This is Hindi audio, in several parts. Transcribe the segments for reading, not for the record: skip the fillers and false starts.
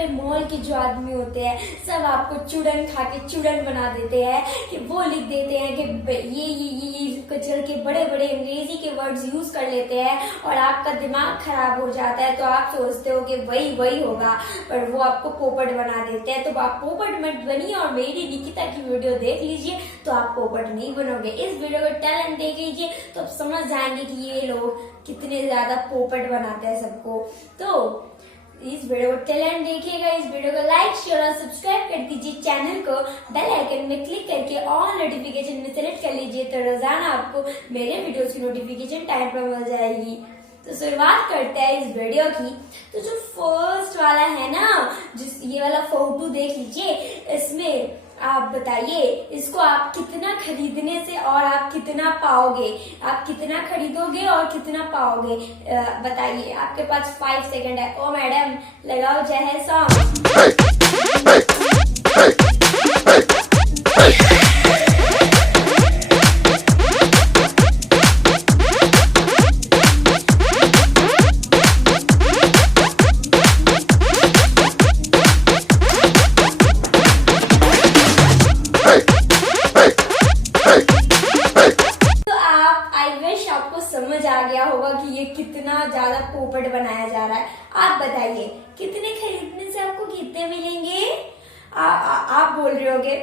बड़े मॉल के जो आदमी होते हैं सब आपको चूड़न खा के चूड़न बना देते हैं कि वो लिख देते हैं कि ये चल के बड़े बड़े अंग्रेजी के वर्ड्स यूज कर लेते हैं और आपका दिमाग खराब हो जाता है। तो आप सोचते हो कि वही होगा, पर वो आपको पोपट बना देते हैं। तो आप पोपट मत बनिए और मेरी निकिता की वीडियो देख लीजिए तो आप पोपट नहीं बनोगे। इस वीडियो का टैलेंट देख लीजिए तो आप समझ जाएंगे कि ये लोग कितने ज्यादा पोपट बनाते हैं सबको। तो इस वीडियो को टैलेंट देखिएगा, इस वीडियो को लाइक शेयर और सब्सक्राइब कर दीजिए, चैनल को बेल आइकन में क्लिक करके ऑल नोटिफिकेशन में सेलेक्ट कर लीजिए तो रोजाना आपको मेरे वीडियोस की नोटिफिकेशन टाइम पर मिल जाएगी। तो शुरुआत करते हैं इस वीडियो की। तो जो फर्स्ट वाला है ना, जिस ये वाला फोटो देख लीजिए, इसमें आप बताइए इसको आप कितना खरीदने से और आप कितना पाओगे, आप कितना खरीदोगे और कितना पाओगे, बताइए। आपके पास 5 सेकंड है। ओ मैडम लगाओ जय सॉन्ग। समझ आ गया होगा कि ये कितना ज्यादा पोपट बनाया जा रहा है। आप बताइए कितने खरीदने से आपको कितने मिलेंगे? आप बोल रहे होगे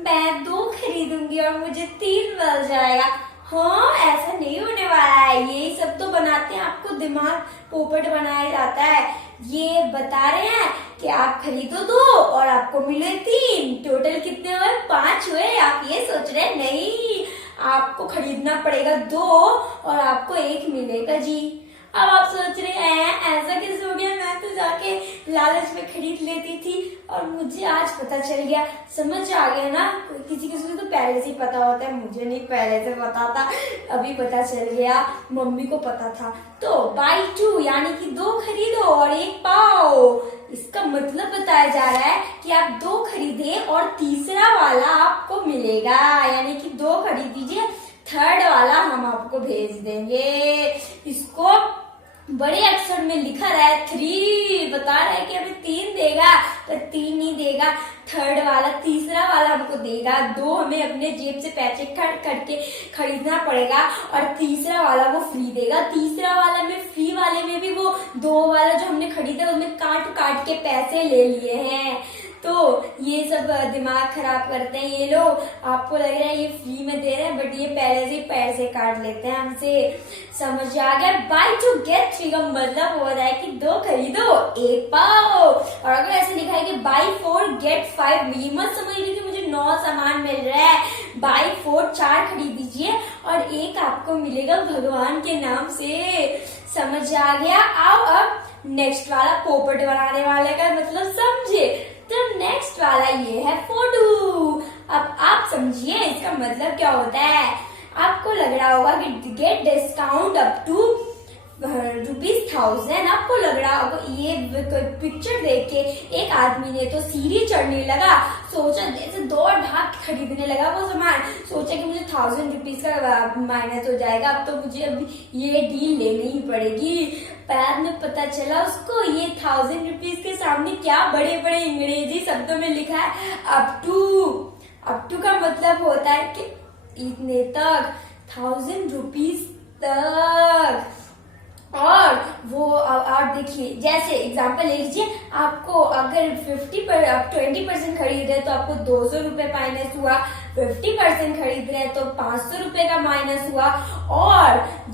मैं 2 खरीदूंगी और मुझे 3 मिल जाएगा। हाँ, ऐसा नहीं होने वाला है। ये सब तो बनाते हैं, आपको दिमाग पोपट बनाया जाता है। ये बता रहे हैं कि आप खरीदो 2 और आपको मिले 3, टोटल कितने हुए? 5 हुए। आप ये सोच रहे हैं नहीं, आपको खरीदना पड़ेगा 2 और आपको 1 मिलेगा जी। अब आप सोच रहे हैं ऐसा कैसे हो गया, मैं तो जाके लालच में खरीद लेती थी और मुझे आज पता चल गया। समझ आ गया ना, किसी किसी को तो पहले से ही पता होता है, मुझे नहीं पहले से पता था, अभी पता चल गया, मम्मी को पता था। तो बाई 2 यानी कि 2 खरीदो और 1 पाओ। इसका मतलब बताया जा रहा है कि आप 2 खरीदे और तीसरा वाला आपको मिलेगा, यानी कि 2 खरीद दीजिए, थर्ड वाला हम आपको भेज देंगे। इसको बड़े अक्षर में लिखा रहा है 3, बता रहा है कि हमें 3 देगा, पर 3 नहीं देगा, थर्ड वाला तीसरा वाला हमको देगा। 2 हमें अपने जेब से पैसे कट करके खरीदना पड़ेगा और तीसरा वाला वो फ्री देगा। तीसरा वाला में फ्री वाले में भी वो 2 वाला जो हमने खरीदा उसमें काट के पैसे ले लिए हैं। तो ये सब दिमाग खराब करते हैं ये लोग। आपको लग रहा है ये फ्री में दे रहे हैं, बट ये पहले से पैसे काट लेते हैं हमसे। समझ आ गया? बाय 2 गेट 3 का मतलब हो रहा है कि 2 खरीदो 1 पाओ। और अगर ऐसे लिखा है कि बाय 4 गेट 5, ये मत समझ लीजिए कि मुझे 9 सामान मिल रहा है। बाय 4 4 खरीद दीजिए और 1 आपको मिलेगा भगवान के नाम से। समझ आ गया? आओ अब नेक्स्ट वाला पोपट बनाने वाले का मतलब समझे। तो नेक्स्ट वाला ये है फोटो। अब आप समझिए इसका मतलब क्या होता है। आपको लग रहा होगा कि गेट डिस्काउंट अप टू ₹1000। आपको लग रहा होगा ये पिक्चर देख के एक आदमी ने तो सीढ़ी चढ़ने लगा, सोचा जैसे दौड़ भाग खरीदने लगा वो सामान, सोचा कि मुझे ₹1000 का माइनस हो जाएगा, अब तो मुझे अभी ये डील लेनी ही पड़ेगी। बाद में पता चला उसको ये ₹1000 के सामने क्या बड़े बड़े अंग्रेजी शब्दों में लिखा है अप टू का मतलब होता है कि इतने तक, ₹1000 तक। और वो और देखिए, जैसे एग्जांपल ले लीजिए, आपको अगर 20% खरीद रहे हैं तो आपको ₹200 माइनस हुआ, 50% खरीद रहे हैं तो ₹500 का माइनस हुआ। और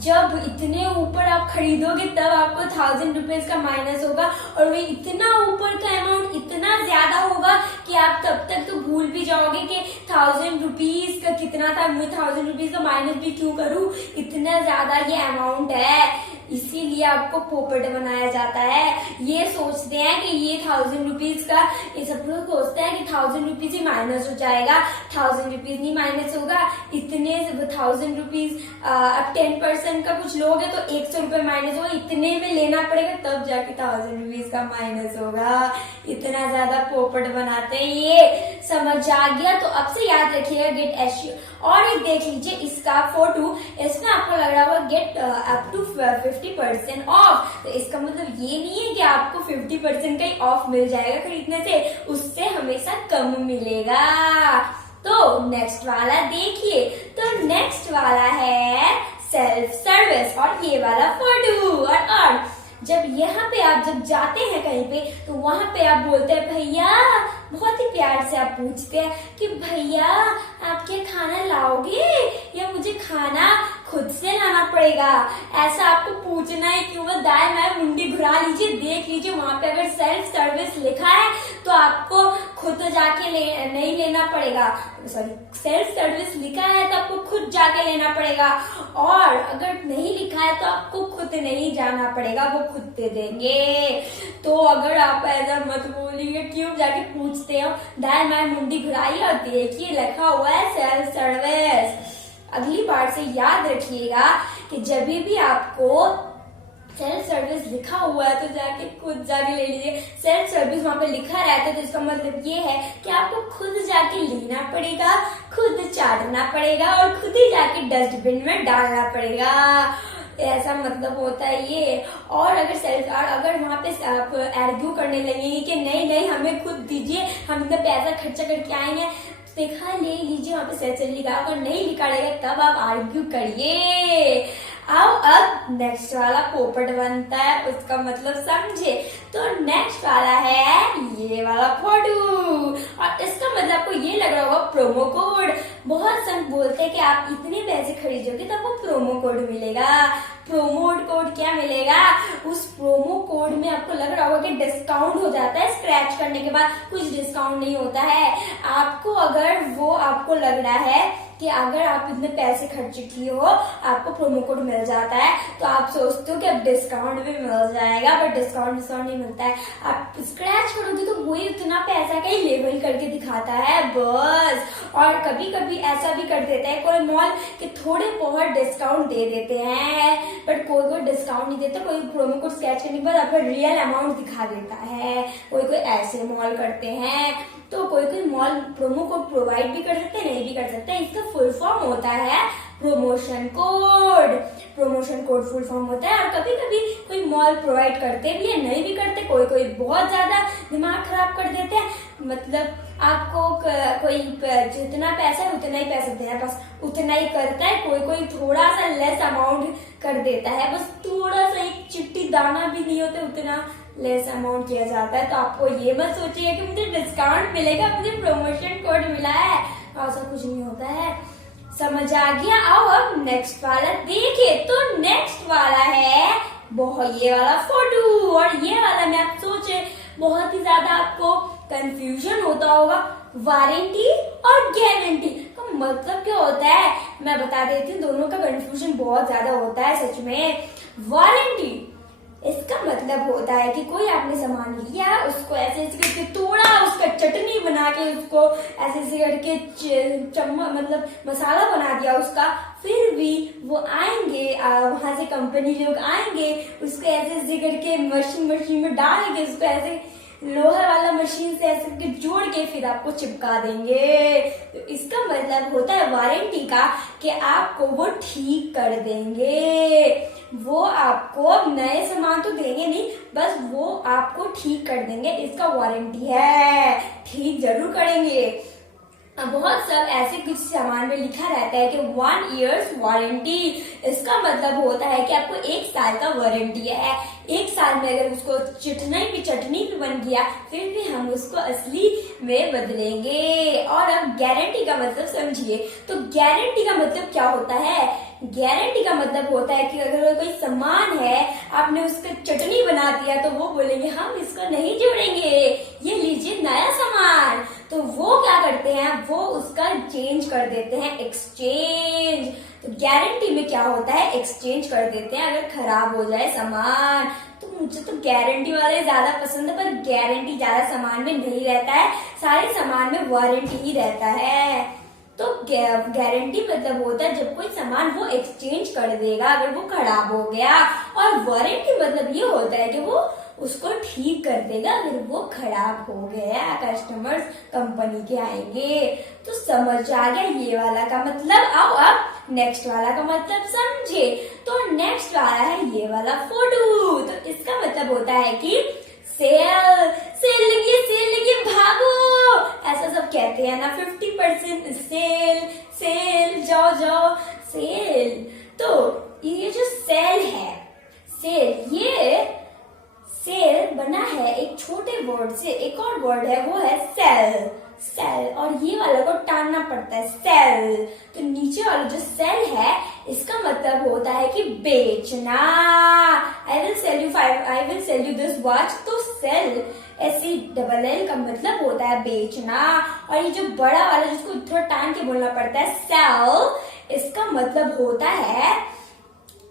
जब इतने ऊपर आप खरीदोगे तब आपको ₹1000 का माइनस होगा। और वो इतना ऊपर का अमाउंट इतना ज्यादा होगा कि आप तब तक तो भूल भी जाओगे कि ₹1000 का कितना था, मैं ₹1000 का माइनस भी क्यों करूं, इतना ज्यादा ये अमाउंट है। इसीलिए आपको पोपट बनाया जाता है। ये सोचते हैं कि ये ₹1000 का, ये सब लोग सोचते हैं कि ₹1000 ही माइनस हो जाएगा, ₹1000 नहीं माइनस होगा। इतने ₹1000 अब 10% का कुछ लोग है तो ₹100 माइनस होगा, इतने में लेना पड़ेगा तब जाके ₹1000 का माइनस होगा। इतना ज्यादा पोपट बनाते हैं ये। समझ आ गया? तो अब से याद रखिएगा गेट एश्योर। और एक देख लीजिए इसका फोटो, इसमें आपको लग रहा पड़ा हुआ गेट अप टू 50% ऑफ। तो इसका मतलब ये नहीं है कि आपको 50% का ही ऑफ मिल जाएगा खरीदने से, उससे हमेशा कम मिलेगा। तो नेक्स्ट वाला देखिए, तो नेक्स्ट वाला है सेल्फ सर्विस और ये वाला फोटो। और जब यहाँ पे आप जब जाते हैं कहीं पे तो वहां पे आप बोलते हैं भैया, बहुत ही प्यार से आप पूछते हैं कि भैया आप क्या खाना लाओगे या मुझे खाना खुद से लाना पड़ेगा। ऐसा आपको पूछना है कि वो दाएं बाएं मुंडी घुरा लीजिए, देख लीजिए वहां पे अगर सेल्फ सर्विस लिखा है तो आपको खुद जाके नहीं लेना पड़ेगा। सॉरी, सेल्फ सर्विस लिखा है तो आपको खुद जाके लेना पड़ेगा, और अगर नहीं लिखा है तो आपको खुद नहीं जाना पड़ेगा, वो खुद दे देंगे। तो अगर आप ऐसा मत बोलिए, क्यों जाके पूछते हो, दाएं बाएं मुंडी घुराइए और देखिए लिखा हुआ है सेल्फ सर्विस। अगली बार से याद रखिएगा कि जब भी आपको सेल्फ सर्विस लिखा हुआ है तो जाके खुद जाके ले लीजिए। सेल्फ सर्विस वहां पे लिखा रहता है तो इसका मतलब ये है कि आपको खुद जाके लेना पड़ेगा, खुद चाटना पड़ेगा और खुद ही जाके डस्टबिन में डालना पड़ेगा। ऐसा मतलब होता है ये। और अगर वहां पे आप आर्ग्यू करने लगेंगे कि नहीं नहीं हमें खुद दीजिए, हम इतना पैसा खर्चा करके आएंगे, देखा ले लीजिए वहां पे सेल्फ सर्विस लिखा, अगर नहीं लिखा रहेगा तब आप आर्ग्यू करिए। आओ अब नेक्स्ट वाला पोपट बनता है, उसका मतलब समझे। तो नेक्स्ट वाला है ये वाला फोटो, और इसका मतलब आपको ये लग रहा होगा प्रोमो कोड। बहुत संग बोलते हैं कि आप इतने पैसे खरीदोगे तो आपको प्रोमो कोड मिलेगा। प्रोमो कोड क्या मिलेगा, उस प्रोमो कोड में आपको लग रहा होगा कि डिस्काउंट हो जाता है, स्क्रैच करने के बाद कुछ डिस्काउंट नहीं होता है आपको। अगर वो आपको लग रहा है कि अगर आप इतने पैसे खर्च किए हो आपको प्रोमो कोड मिल जाता है, तो आप सोचते हो कि अब डिस्काउंट भी मिल जाएगा, बट डिस्काउंट नहीं मिलता है। आप स्क्रैच करोगे तो वही उतना पैसा का ही लेबल करके दिखाता है बस। और कभी कभी ऐसा भी कर देता है कोई मॉल कि थोड़े बहुत डिस्काउंट दे देते हैं, बट कोई डिस्काउंट नहीं देता। कोई प्रोमो कोड स्क्रैच करने के बाद आपका रियल अमाउंट दिखा देता है। कोई ऐसे मॉल करते हैं, तो कोई मॉल प्रोमो कोड प्रोवाइड भी कर सकते हैं, नहीं भी कर सकते हैं। इसका फुल फॉर्म होता है promotion code. Promotion code full form होता है। और कभी कभी कोई मॉल प्रोवाइड करते भी है, नहीं भी करते। कोई बहुत ज्यादा दिमाग खराब कर देते हैं, मतलब आपको कोई जितना पैसा है उतना ही पैसा देना है, बस उतना ही करता है। कोई थोड़ा सा लेस अमाउंट कर देता है, बस थोड़ा सा एक चिट्टी दाना भी नहीं होता उतना लेस अमाउंट किया जाता है। तो आपको ये मत सोचिए कि मुझे डिस्काउंट मिलेगा, मुझे प्रमोशन कोड मिला है, ऐसा कुछ नहीं होता है। समझ आ गया। आओ अब नेक्स्ट वाला देखिए। तो नेक्स्ट वाला है बहुत ये वाला फोटो, और ये वाला में आप सोचे बहुत ही ज्यादा आपको कंफ्यूजन होता होगा। वारंटी और गारंटी का मतलब क्या होता है, मैं बता देती हूँ। दोनों का कंफ्यूजन बहुत ज्यादा होता है सच में। वारंटी इसका मतलब होता है कि कोई आपने सामान लिया, उसको ऐसे ऐसे करके तोड़ा, उसका चटनी बना के उसको ऐसे ऐसे करके मतलब मसाला बना दिया उसका, फिर भी वो आएंगे वहां से कंपनी लोग आएंगे, उसको ऐसे ऐसे करके मशीन में डाल के उसको ऐसे लोहा वाला मशीन से ऐसे करके जोड़ के फिर आपको चिपका देंगे। तो इसका मतलब होता है वारंटी का कि आपको वो ठीक कर देंगे। वो आपको नए सामान तो देंगे नहीं, बस वो आपको ठीक कर देंगे, इसका वारंटी है। ठीक जरूर करेंगे। बहुत सब ऐसे कुछ सामान में लिखा रहता है कि 1 years वारंटी। इसका मतलब होता है कि आपको 1 साल का वारंटी है। 1 साल में अगर उसको चटनी भी बन गया फिर भी हम उसको असली में बदलेंगे। और अब गारंटी का मतलब समझिए। तो गारंटी का मतलब क्या होता है, गारंटी का मतलब होता है कि अगर कोई सामान है, आपने उसका चटनी बना दिया, तो वो बोलेंगे हम इसको नहीं जोड़ेंगे, ये लीजिए नया सामान। तो वो क्या करते हैं, वो उसका चेंज कर देते हैं, एक्सचेंज। तो गारंटी में क्या होता है, एक्सचेंज कर देते हैं अगर खराब हो जाए सामान। तो मुझे तो गारंटी वाले ज्यादा पसंद है, पर गारंटी ज्यादा सामान में नहीं रहता है, सारे सामान में वारंटी ही रहता है। तो गारंटी मतलब होता है जब कोई सामान वो एक्सचेंज कर देगा अगर वो खराब हो गया, और वारंटी मतलब ये होता है कि वो उसको ठीक कर देगा अगर वो खराब हो गया। कस्टमर्स कंपनी के आएंगे। तो समझ आ गया ये वाला का मतलब। आओ अब नेक्स्ट वाला का मतलब समझे। नेक्स्ट वाला है ये वाला फोटो। तो इसका मतलब होता है कि सेल सेल लगी भागो, ऐसा सब कहते हैं ना। 50% सेल सेल, जाओ जाओ सेल। तो ये जो सेल है, सेल, ये सेल बना है एक छोटे वर्ड से। एक और वर्ड है वो है सेल, सेल, और ये वाला को टानना पड़ता है सेल। तो नीचे वाला जो सेल है इसका मतलब होता है कि बेचना। I will sell you this watch. तो सेल SELL का मतलब होता है बेचना। और ये जो बड़ा वाला जिसको थोड़ा टान के बोलना पड़ता है सेल, इसका मतलब होता है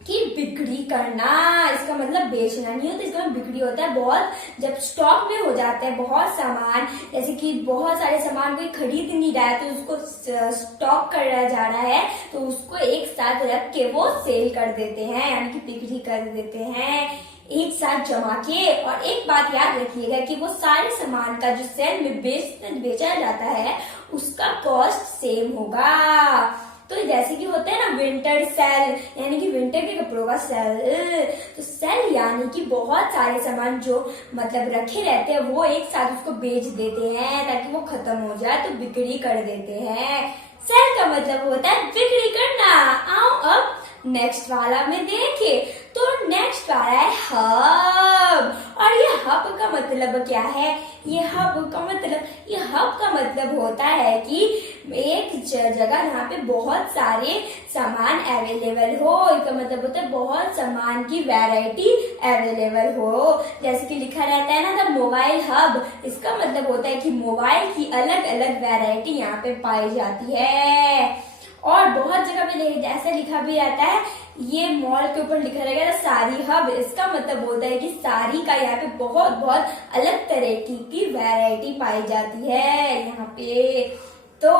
कि बिक्री करना। इसका मतलब बेचना नहीं होता, इसका मतलब बिक्री होता है। बहुत जब स्टॉक में हो जाता है बहुत सामान, जैसे कि बहुत सारे सामान कोई खरीद नहीं रहा है तो उसको स्टॉक करा जा रहा है, तो उसको एक साथ रख के वो सेल कर देते हैं, यानी कि बिक्री कर देते हैं एक साथ जमा के। और एक बात याद रखिएगा कि वो सारे सामान का जो सेल में बेचा जाता है उसका कॉस्ट सेम होगा। तो जैसे कि होता है ना विंटर सेल, यानी कि विंटर के कपड़ों का सेल। तो सेल यानी कि बहुत सारे सामान जो मतलब रखे रहते हैं वो एक साथ उसको बेच देते हैं ताकि वो खत्म हो जाए, तो बिक्री कर देते हैं। सेल का मतलब होता है बिक्री करना। आओ अब नेक्स्ट वाला में देखे। तो नेक्स्ट वाला है हब। और ये हब का मतलब क्या है? ये हब का मतलब होता है कि एक जगह जहाँ पे बहुत सारे सामान अवेलेबल हो। इसका मतलब होता है बहुत सामान की वैरायटी अवेलेबल हो। जैसे कि लिखा रहता है ना द मोबाइल हब, इसका मतलब होता है कि मोबाइल की अलग अलग वैरायटी यहाँ पे पाई जाती है। और बहुत जगह पे ऐसा लिखा भी रहता है, ये मॉल के ऊपर लिखा रहेगा साड़ी हब, इसका मतलब होता है कि साड़ी का यहाँ पे बहुत बहुत अलग तरह की वैरायटी पाई जाती है यहाँ पे। तो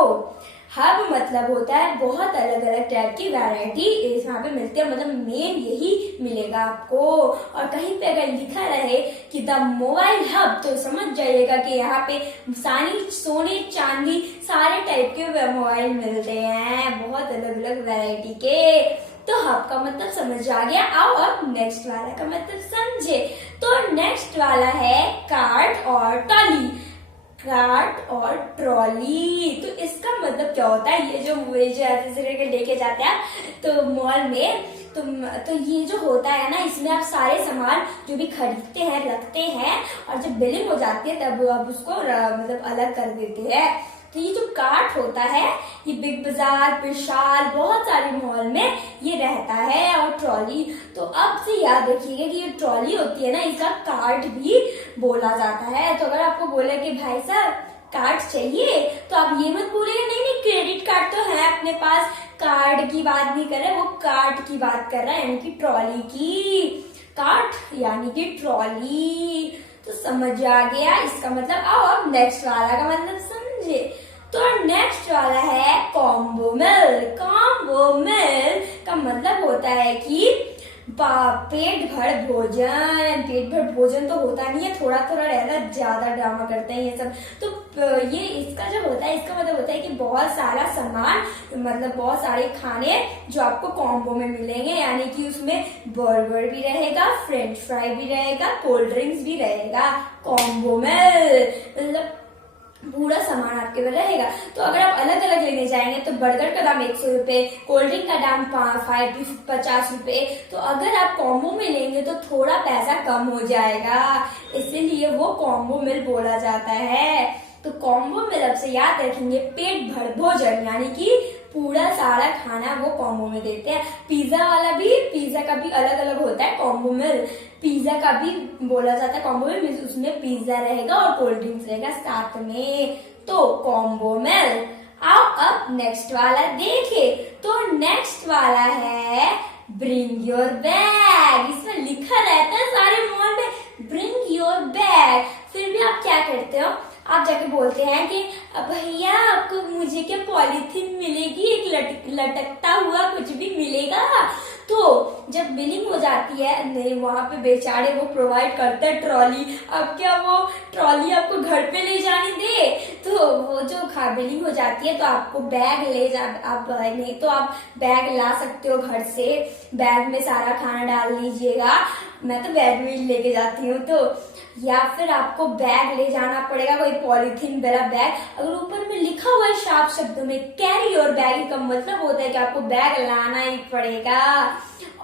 हब मतलब होता है बहुत अलग अलग टाइप की वैरायटी यहाँ पे मिलती है, मतलब मेन यही मिलेगा आपको। और कहीं पे अगर लिखा रहे कि द मोबाइल हब तो समझ जाइएगा कि यहाँ पे सोने चांदी सारे टाइप के मोबाइल मिलते हैं, बहुत अलग अलग वैरायटी के। तो हब का मतलब समझ आ गया। आओ अब नेक्स्ट वाला का मतलब समझे। तो नेक्स्ट वाला है कार्ट और ट्रॉली। कार्ट और ट्रॉली, तो इसका मतलब क्या होता है? ये जो ऐसे लेके जाते हैं तो मॉल में, तो ये जो होता है ना, इसमें आप सारे सामान जो भी खरीदते हैं रखते हैं, और जब बिलिंग हो जाती है तब आप उसको मतलब अलग कर देते हैं। तो ये जो कार्ट होता है ये बिग बाजार, विशाल, बहुत सारे मॉल में ये रहता है। और ट्रॉली, तो अब से याद रखिएगा कि ये ट्रॉली होती है ना, इसका कार्ट भी बोला जाता है। तो अगर आपको बोले कि भाई साहब कार्ड चाहिए, तो आप ये मत बोलेगा नहीं क्रेडिट कार्ड तो है अपने पास, कार्ड की बात नहीं कर रहे, वो कार्ट की बात कर रहा है, यानी कि ट्रॉली की। कार्ट यानी कि ट्रॉली, तो समझ आ गया इसका मतलब। आओ अब नेक्स्ट वाला का मतलब समझे। तो नेक्स्ट वाला है कॉम्बो मील। कॉम्बो मील का मतलब होता है कि पेट भर भोजन। पेट भर भोजन तो होता नहीं है, थोड़ा थोड़ा रहता है, ज्यादा ड्रामा करते हैं ये सब। तो ये इसका जो होता है, इसका मतलब होता है कि बहुत सारा सामान, मतलब बहुत सारे खाने जो आपको कॉम्बो में मिलेंगे, यानी कि उसमें बर्गर भी रहेगा, फ्रेंच फ्राई भी रहेगा, कोल्ड ड्रिंक्स भी रहेगा कॉम्बो में, मतलब पूरा सामान आपके पास रहेगा। तो अगर आप अलग अलग लेने जाएंगे तो बर्गर का दाम 100 रुपए, कोल्ड ड्रिंक का दाम 50 रुपए। तो अगर आप कॉम्बो में लेंगे तो थोड़ा पैसा कम हो जाएगा, इसीलिए वो कॉम्बो मिल बोला जाता है। तो कॉम्बो मिल अब से याद रखेंगे पेट भर भोजन, यानी कि पूरा सारा खाना वो कॉम्बो में देते हैं। पिज्जा का भी अलग अलग होता है कॉम्बो मिल। पिज्जा का भी बोला जाता है कॉम्बो में, उसमें पिज्जा रहेगा और कोल्ड ड्रिंक्स रहेगा साथ में, तो कॉम्बो मिल। आओ अब नेक्स्ट वाला देखे। तो नेक्स्ट वाला है ब्रिंग योर बैग। इसमें लिखा रहता है सारे मॉल में ब्रिंग योर बैग, फिर भी आप क्या करते हो, आप जाके बोलते हैं कि भैया आपको मुझे क्या पॉलीथीन मिलेगी, एक लटकता हुआ कुछ भी मिलेगा। तो जब बिलिंग हो जाती है, नहीं वहां पे बेचारे वो प्रोवाइड करते हैं ट्रॉली। अब क्या वो ट्रॉली आपको घर पे ले जाने दे? तो वो जो बिलिंग हो जाती है तो आपको बैग ले जा, आप नहीं तो आप बैग ला सकते हो घर से, बैग में सारा खाना डाल लीजिएगा। मैं तो बैग में ही लेके जाती हूँ। तो या फिर आपको बैग ले जाना पड़ेगा, कोई पॉलिथीन वाला बैग। अगर ऊपर में लिखा हुआ है साफ शब्दों में कैरी योर बैग, का मतलब होता है कि आपको बैग लाना ही पड़ेगा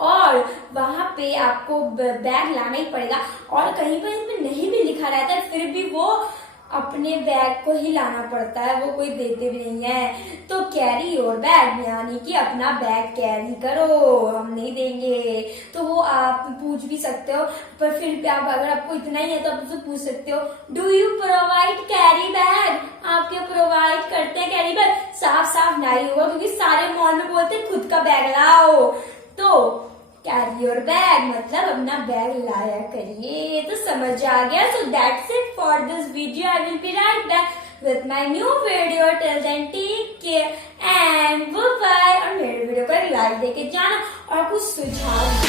और वहां पे आपको बैग लाना ही पड़ेगा। और कहीं पर इसमें नहीं भी लिखा रहता है फिर भी वो अपने बैग को ही लाना पड़ता है, वो कोई देते भी नहीं है। तो कैरी योर बैग यानी कि अपना बैग कैरी करो, हम नहीं देंगे। तो वो आप पूछ भी सकते हो, पर फिर भी आप अगर आपको इतना ही है तो आप उससे पूछ सकते हो do you provide carry bag, आप क्या प्रोवाइड करते हैं कैरी बैग? साफ साफ नहीं होगा क्योंकि सारे मॉल में बोलते हैं खुद का बैग लाओ। तो कैरी योर बैग मतलब अपना बैग लाया करिए। तो समझ आ गया? So that's it for this video. I will be right back with my new video. Till then take care and bye bye। और मेरे वीडियो को एक लाइक देके जाना और कुछ सुझाव